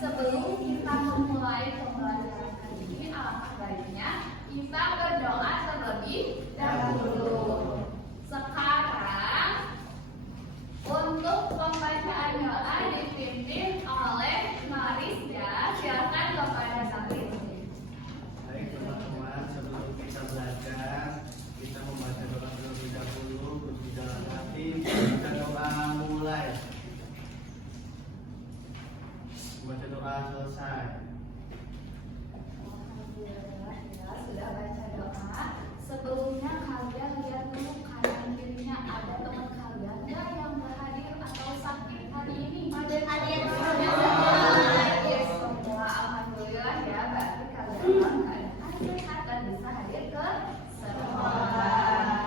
Sebelum kita memulai pembelajaran kali ini, alangkah baiknya kita berdoa terlebih dahulu. Sekarang untuk pembacaan doa dipimpin oleh Maris ya. Silakan kepada Maris. Baik teman-teman, sebelum kita belajar, kita membaca doa terlebih dahulu, berdoa dalam hati. Kita doa mulai. Baca doa selesai. Alhamdulillah ya, sudah baca doa. Sebelumnya kalian lihat dulu kanan kirinya ada teman kalian nggak yang berhadir atau sakit hari ini? Hadir Semua alhamdulillah ya, berarti kalian dalam keadaan sehat dan bisa hadir ke sekolah.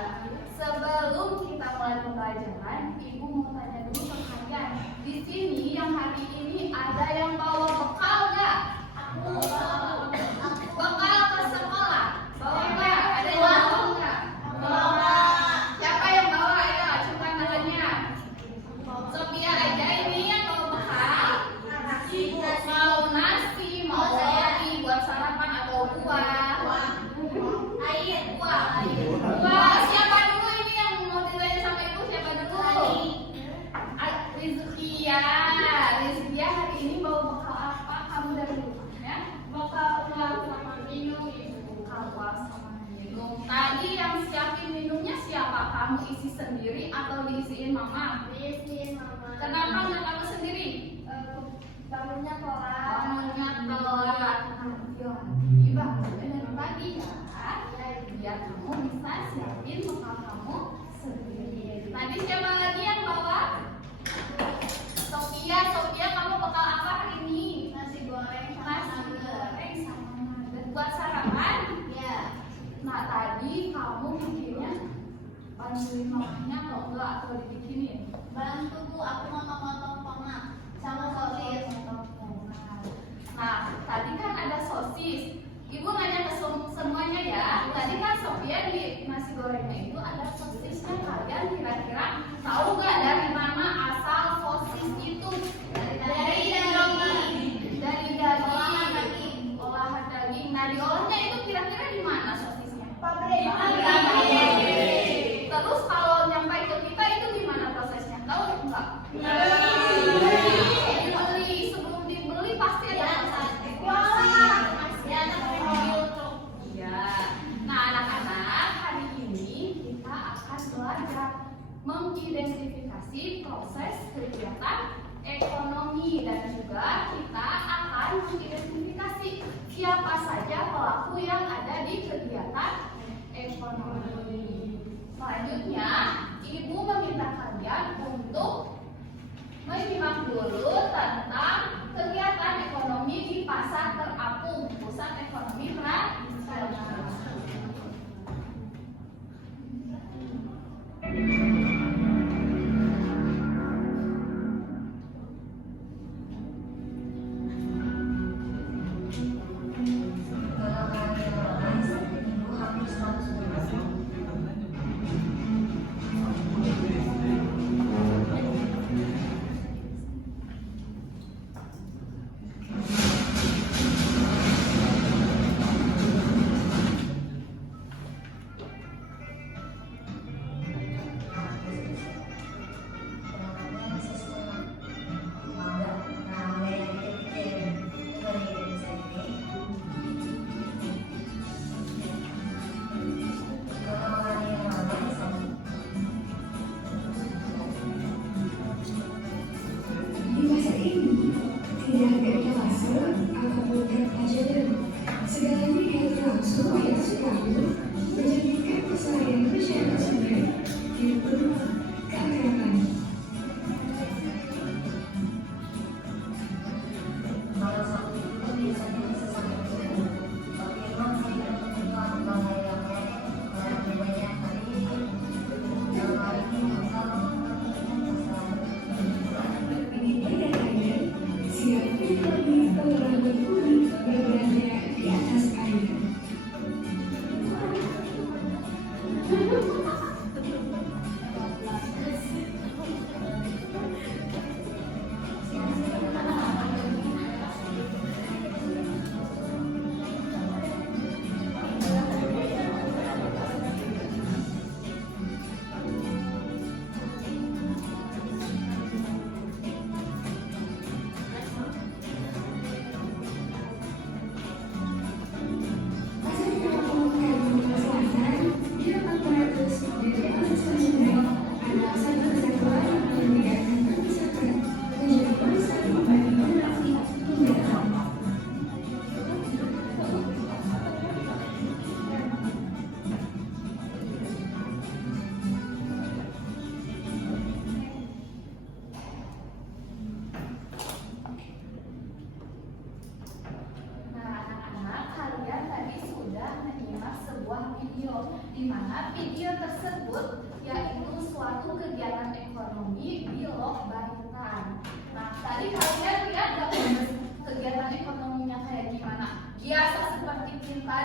Sebelum kita mulai pembelajaran, Ibu mau tanya dulu ke kalian. Di sini yang hari ini ada yang bawa bekal nggak? Bekal ke sekolah. Bawa nggak? Ada yang bawa nggak? Siapa yang bawa? Ayo, coba tangannya. Sophia aja ini yang bawa bekal. Mau nasi, mau roti buat sarapan atau buah? Buah. Siapa dulu ini yang mau ditanya sama ibu? Siapa dulu? Rizkia hari ini bawa bekal apa kamu dari rumahnya? Bekal uang sama minum ibu. Bekal uang sama minum. Tadi yang siapin minumnya siapa? Kamu isi sendiri atau diisiin mama? Diisiin mama. Kenapa nggak kamu sendiri? Bangunnya telat. Bangunnya telat. Bangunnya dari pagi ya. Biar kamu bisa siapin bekal kamu sendiri. Tadi siapa lagi yang bawa? Sophia, kamu bekal apa hari ini? Nasi goreng sama Nasi nugget. goreng sama nugget buat sarapan. Ya. Nah tadi kamu bikinnya bantuin mamanya atau enggak atau dibikinin? Bantu Bu, aku motong-motong tomat sama sosis. Nah tadi kan ada sosis. Ibu nanya ke semuanya ya. Tadi kan Sophia di nasi gorengnya itu ada sosisnya. Kalian kira-kira tahu nggak dari mana asal sosis itu? Dari daging. Olahan daging. Nah diolahnya itu kira-kira di mana sosisnya? Pabrik. Terus kalau nyampe ke kita itu gimana prosesnya? Tahu nggak? Dibeli. Sebelum dibeli pasti ada prosesnya. Ya. Nah anak-anak hari ini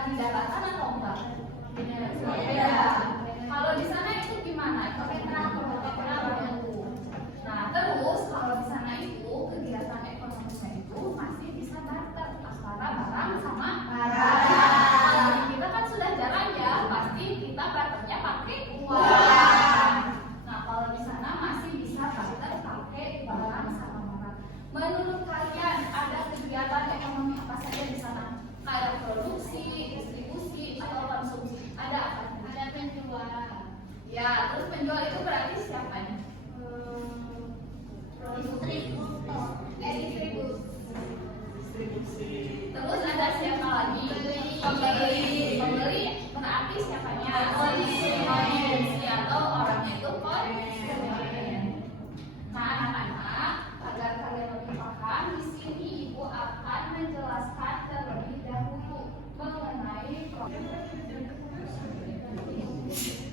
di daratan atau enggak? Beda. Kalau di sana itu gimana? Pakai perahu. Nah, terus kalau di sana itu kegiatan ekonominya itu masih bisa barter antara barang sama barang. Kalau di kita kan sudah jalan ya, pasti kita barternya pakai uang. Nah, kalau di sana masih bisa barter pakai barang sama barang. Menurut kalian ada kegiatan ekonomi apa saja di sana? Kayak produksi, distribusi, atau konsumsi? Ada apa? Ada penjual. Ya, terus penjual itu berarti siapanya? Distribusi. Terus ada siapa lagi? Pembeli. Pembeli berarti siapanya? Konsumen atau orangnya itu konsumen. Nah, anak-anak, agar kalian lebih paham, di sini ibu akan menjelaskan terlebih dahulu mengenai proses.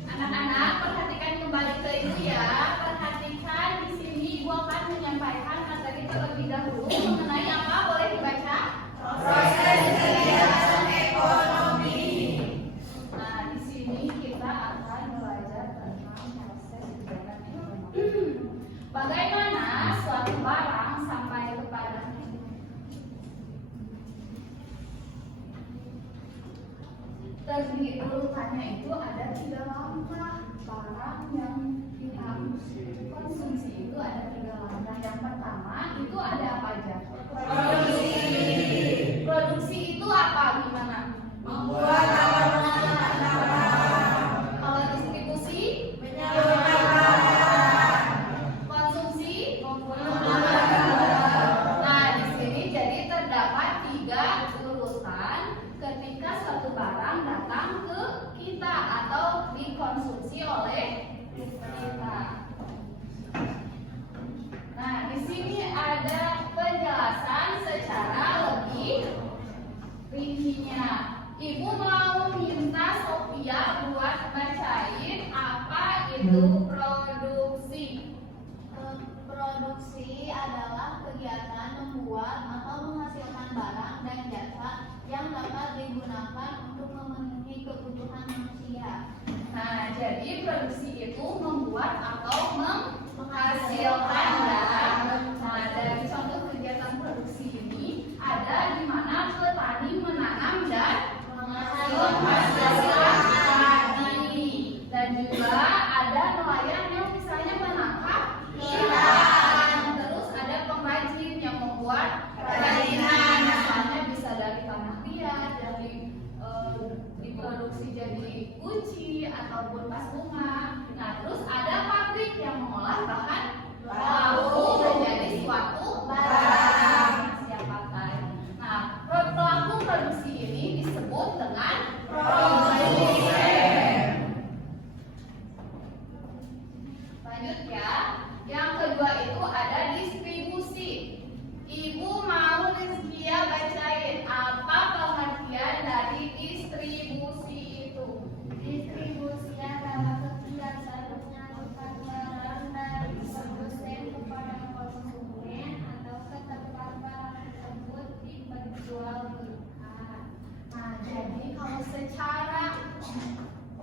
Anak-anak, perhatikan kembali ke ibu ya. Perhatikan di sini ibu akan menyampaikan materi terlebih dahulu mengenai apa? Boleh dibaca? Proses kegiatan ekonomi. Nah, di sini kita akan belajar tentang proses kegiatan ekonomi. Bagaimana suatu barang sampai kepada terdiri urutannya itu ada 3 langkah. Barang yang kita konsumsi itu ada 3 langkah. Yang pertama itu ada apa aja? Produksi. Produksi itu apa? Gimana? Membuat Kalau distribusi, konsumsi, nah di sini jadi terdapat 3 urutan ketika suatu barang datang ke kita atau dikonsumsi oleh kita. Nah, di sini ada penjelasan secara lebih rincinya. Ibu mau minta Sophia buat bacain apa itu produksi. Produksi adalah kegiatan membuat atau menghasilkan barang dan jasa yang dapat digunakan untuk memenuhi kebutuhan manusia. Nah, jadi produksi itu membuat atau menghasilkan barang. Nah, dari contoh kegiatan produksi ini ada di mana petani menanam dan menghasilkan padi, dan juga ada nelayan yang misalnya menangkap ikan. Terus ada pengrajin yang membuat kerajinan, misalnya bisa dari tanah liat, dari diproduksi jadi kunci ataupun vas bunga. Nah, terus ada pabrik yang mengolah bahan baku menjadi suatu barang siap pakai. Nah, pelaku produksi ini disebut dengan produsen. Lanjut ya. Yang kedua itu ada distribusi. Ibu mau Rizkia bacain apa pengertian dari distribusi itu? Distribusi adalah kegiatan menyalurkan barang dari produsen kepada konsumen atau ke tempat barang tersebut diperjualbelikan. Nah, jadi kalau secara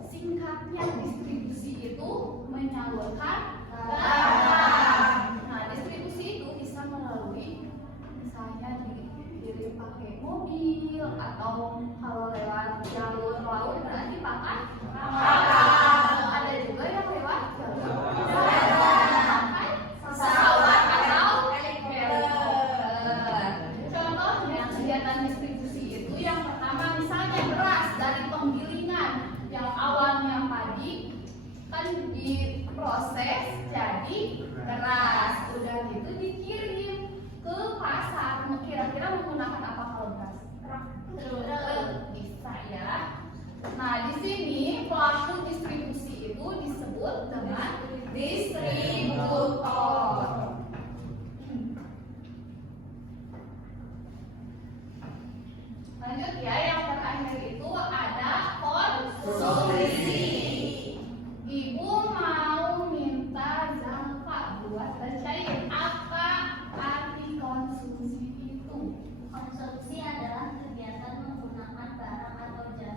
singkatnya distribusi itu menyalurkan barang. Nah, distribusi itu bisa melalui misalnya dikirim pakai mobil atau kalau lewat jalur laut berarti pakai kapal. Ada juga yang lewat jalur darat pakai pesawat atau helikopter. Contohnya kegiatan distribusi itu yang pertama misalnya beras dari penggilingan, yang awalnya padi kan diproses jadi beras, udah gitu dikirim ke pasar. Kira-kira menggunakan apa kalau beras? Bisa ya. Nah, di sini pelaku distribusi itu disebut dengan distributor. Lanjut ya, yang terakhir itu ada konsumsi. Ibu mau minta Zalfa buat bacain apa arti konsumsi itu. Konsumsi adalah kegiatan menggunakan barang atau jasa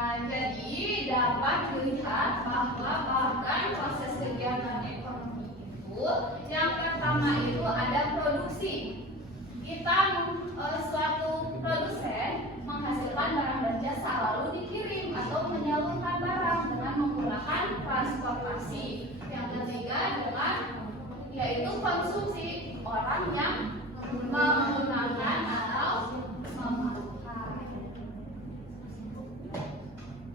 Nah, jadi dapat dilihat bahwa bahkan proses kegiatan ekonomi itu yang pertama itu ada produksi. Kita suatu produsen menghasilkan barang dan jasa lalu dikirim atau menyalurkan barang dengan menggunakan transportasi. Yang ketiga adalah yaitu konsumsi, orang yang menggunakan atau memakan.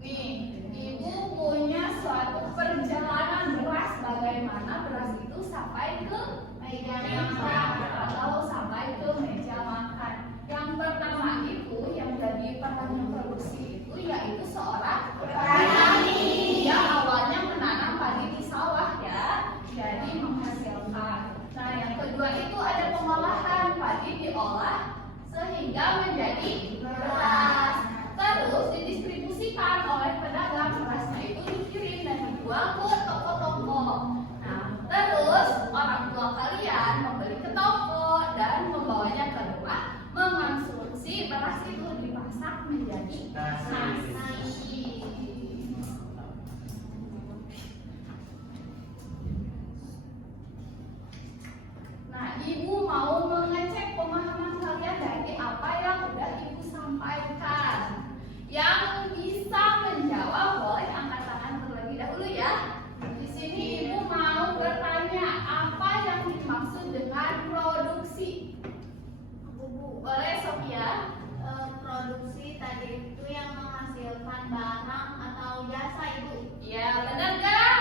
Nih, ibu punya suatu perjalanan beras, bagaimana beras itu sampai ke meja makan atau sampai ke meja makan. Yang pertama itu yang jadi petani produksi itu yaitu seorang petani. Dia awalnya menanam padi di sawah ya, jadi menghasilkan. Nah, yang kedua itu ada pengolahan, padi diolah sehingga menjadi beras. Terus didistribusikan oleh pedagang, berasnya itu dikirim dan dijual ke toko-toko. Nah, terus orang tua kalian membeli ke toko dan membawanya ke rumah, mengonsumsi beras itu dimasak menjadi nasi. Nah, ibu mau mengecek pemahaman kalian dari apa yang udah ibu sampaikan. Yang bisa menjawab boleh angkat tangan terlebih dahulu ya. Di sini ibu mau bertanya apa yang dimaksud dengan produksi. Boleh Sophia? Produksi tadi itu yang menghasilkan barang atau jasa ibu. Ya, benar gak?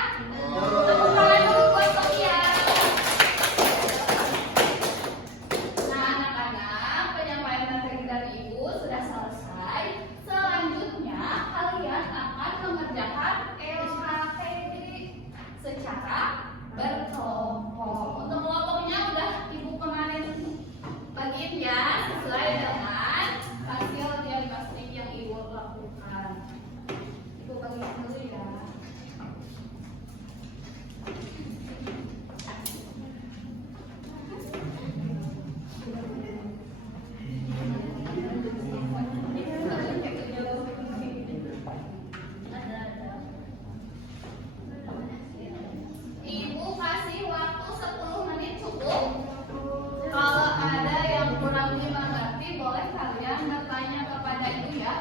Tepuk tangan dulu buat Sophia. Nah, anak-anak, penyampaian materi dari ibu sudah selesai. Selanjutnya kalian akan mengerjakan LHTD secara berkelompok. Untuk kelompoknya udah ibu kemarin bagiin ya, sesuai dengan hasil diagnostik yang ibu lakukan. Ibu bagiin dulu ya. Ibu kasih waktu 10 menit cukup. Kalau ada yang kurang dimengerti, boleh kalian bertanya kepada ibu ya.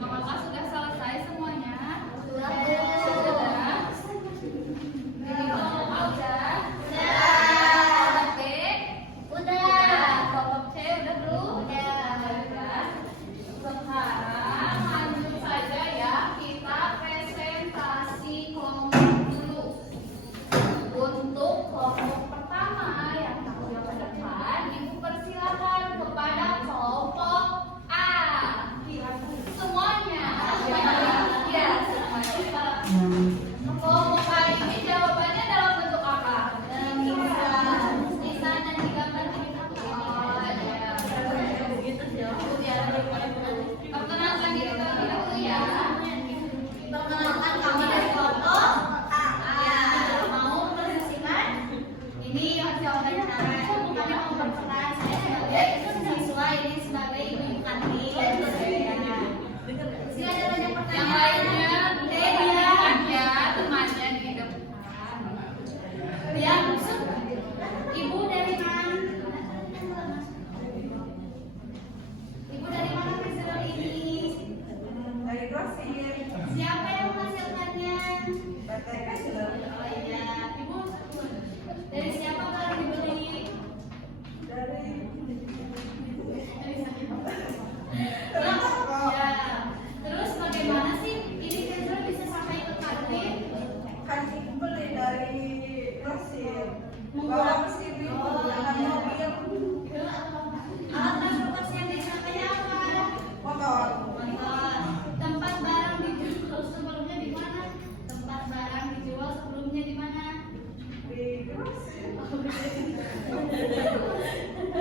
Apakah sudah selesai semuanya? Sudah. Sudah. Jadi kelompok A udah? Kelompok B? Udah. Kelompok C udah belum? Udah. Udah. Sekarang lanjut saja ya, kita presentasi kelompok dulu. Untuk kelompok pertama yang tampil ke depan, Ibu persilakan kepada kelompok A. Semuanya. Ya, semuanya. Kelompok A ini jawabannya dalam bentuk apa? Tulisan dan digambar di Oh, ya. Perkenalkan diri terlebih dahulu ya. Perkenalkan kami dari kelompok A. Mau mempresentasikan ini hasil wawancara. Kami mau memperkenalkan saya sebagai siswa, ini sebagai ibu kantin. Sini ada banyak Yang pertanyaan. lainnya perkenalkan ya temannya di depan. Dia maksud ibu dari mana? Ibu dari mana festival ini? Dari grosir, Siapa yang menghasilkannya? PT Kaiser, Oh iya, ibu dari siapa kalau dibeli? dari Ya. Terus bagaimana sih ini festival bisa sampai ke kantin? kantin beli dari grosir. Bawa ke sini menggunakan mobil, Alat transportasi yang disangkanya apa? motor. Tempat barang dijual sebelumnya di mana? Tempat barang dijual sebelumnya di mana? Di grosir.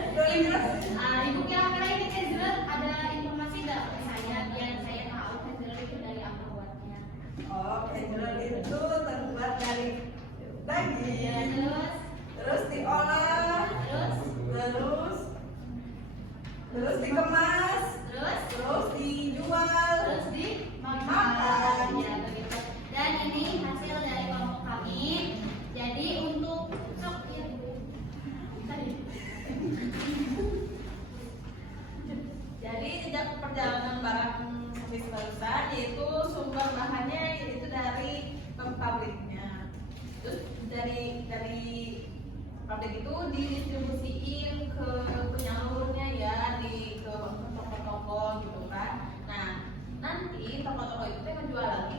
Dari grosir. Ibu kira-kira ini Tezler ada informasi nggak ke saya biar saya tahu Tezler itu dari apa buatnya? Oh, Kaiser itu terbuat dari Ya, daging, terus diolah, terus terus dikemas, terus terus dijual. terus di Makan. Ya begitu. Dan ini hasil dari kelompok kami. Jadi untuk sok ya Bu. Tadi. Jadi sejak perjalanan barang servis barusan yaitu sumber bahannya itu dari pabriknya. Terus dari pabrik itu didistribusiin ke penyalurnya ya di ke toko-toko gitu kan. Nah nanti toko-toko itu teh menjual lagi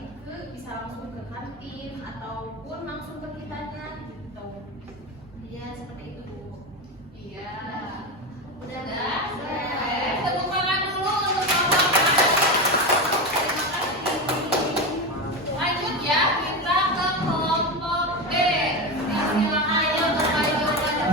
bisa langsung ke kantin ataupun langsung ke kitanya gitu. Iya seperti itu Bu. Iya. Udah Sudah. Sudah. Tepuk tangan dulu untuk kelompok A. Lanjut ya, kita ke kelompok B. Silakan ayo Bapak Ibu pada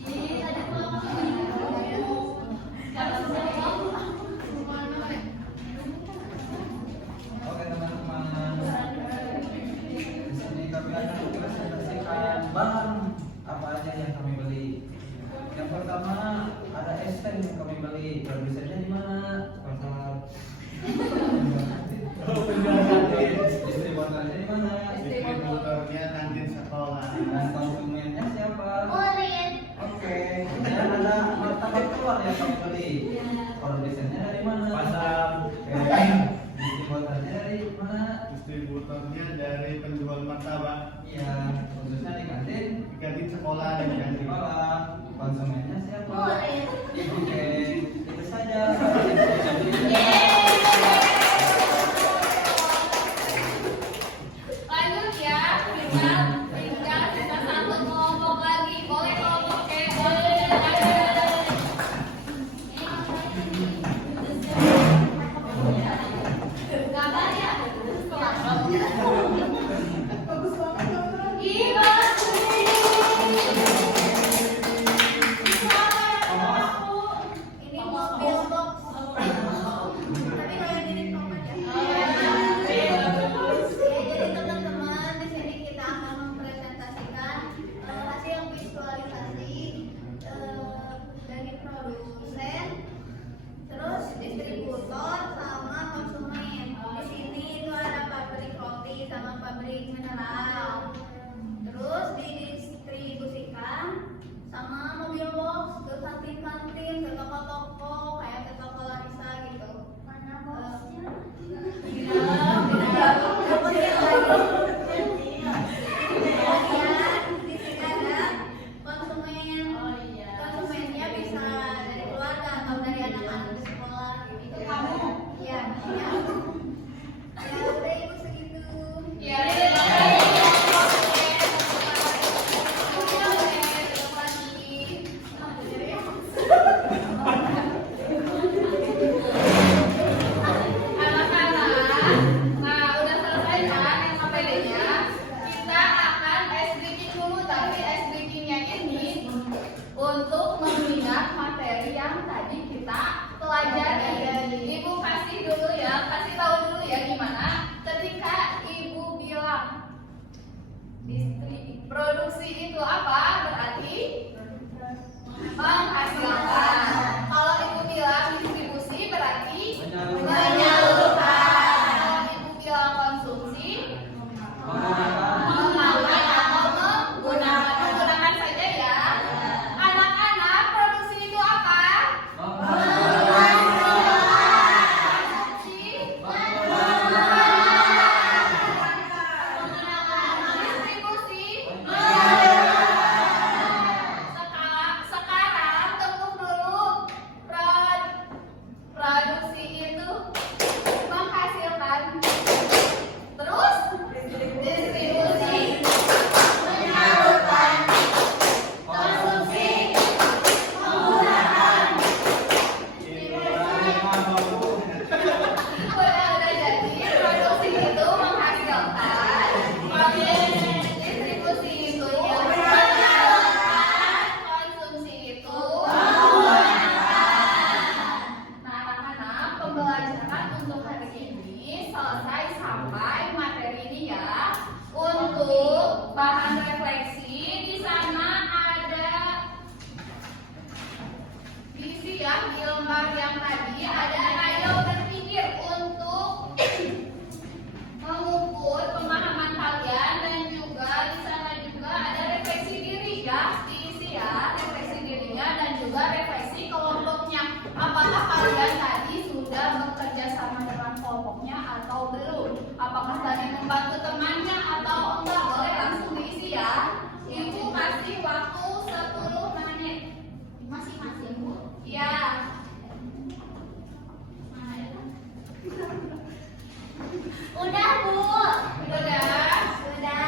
Ini ada kelompok ini. Kalau kelompok Oke teman-teman, di sini kami akan mempresentasikan bahan apa aja yang kami beli. Yang pertama ada es teh yang kami beli. Produsennya di mana? Pasar. Oh, penjual kantin. Distributornya di mana? Distributornya kantin sekolah. Dan konsumennya siapa? Murid. Oke. Dan ada martabak telur yang kami beli. Produsennya dari mana? Pasar. Oke. Distributornya dari mana? Distributornya dari penjual martabak. Iya, khususnya di kantin. Di kantin sekolah dan Yang kantin. sekolah. Konsumennya siapa? Murid. Oke, itu saja. lanjut ya, kita Produksi itu apa? Berarti menghasilkan. Kalau ibu bilang distribusi berarti menyalurkan. Kalau ibu bilang konsumsi memakai atau menggunakan saja ya. Anak-anak, produksi itu apa? Konsumsi distribusi. Sekarang tepuk dulu. Produksi itu menghasilkan. Terus distribusi menyalurkan. Konsumsi menggunakan. Udah jadi. Produksi itu menghasilkan. Distribusi itu menyalurkan. Konsumsi itu menggunakan. Nah, anak-anak, pembelajaran untuk hari ini selesai sampai materi ini ya. Untuk bahan refleksi di sana ada diisi ya, di lembar yang tadi ada ayo berpikir untuk mengukur pemahaman kalian, dan juga di sana juga ada refleksi diri ya, diisi ya refleksi dirinya dan juga refleksi kelompoknya. Apakah kalian tadi sudah bekerja sama dengan kelompoknya atau belum? Apakah tadi membantu temannya atau enggak? Boleh langsung diisi ya. Ibu kasih waktu 10 menit. Masing-masing Bu. Ya. Udah Bu. Sudah. Sudah.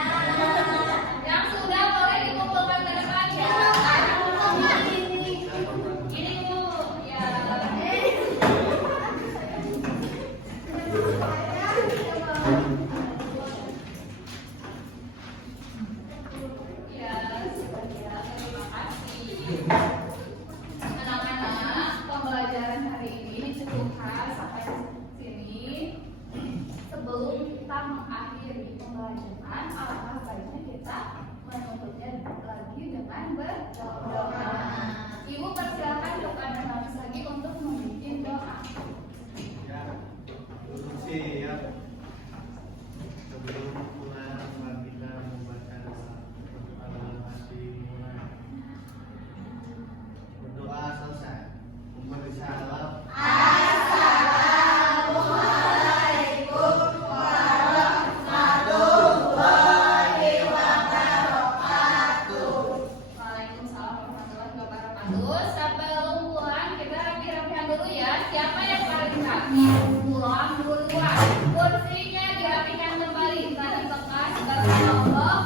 Yang sudah boleh dikumpulkan ke depan ya. Ini Bu. Ya. Ya, sudah. Terima kasih. Anak-anak, pembelajaran hari ini dicukupkan sampai sini. Sebelum kita mengakhiri pembelajaran, alangkah baiknya kita menutupnya lagi dengan berdoa. Ibu persilakan untuk anak-anak lagi untuk membimbing doa. Ya, produksi ya. Sebelum pulang, mari kita membaca doa. Al-Fatihah mulai. Berdoa selesai. Memberi salam. Waalaikumsalam warahmatullahi wabarakatuh. Sebelum pulang kita rapi-rapian dulu ya. Siapa yang paling rapi? Pulang duluan. Kursinya dirapikan kembali. Tadi bekas dari Allah.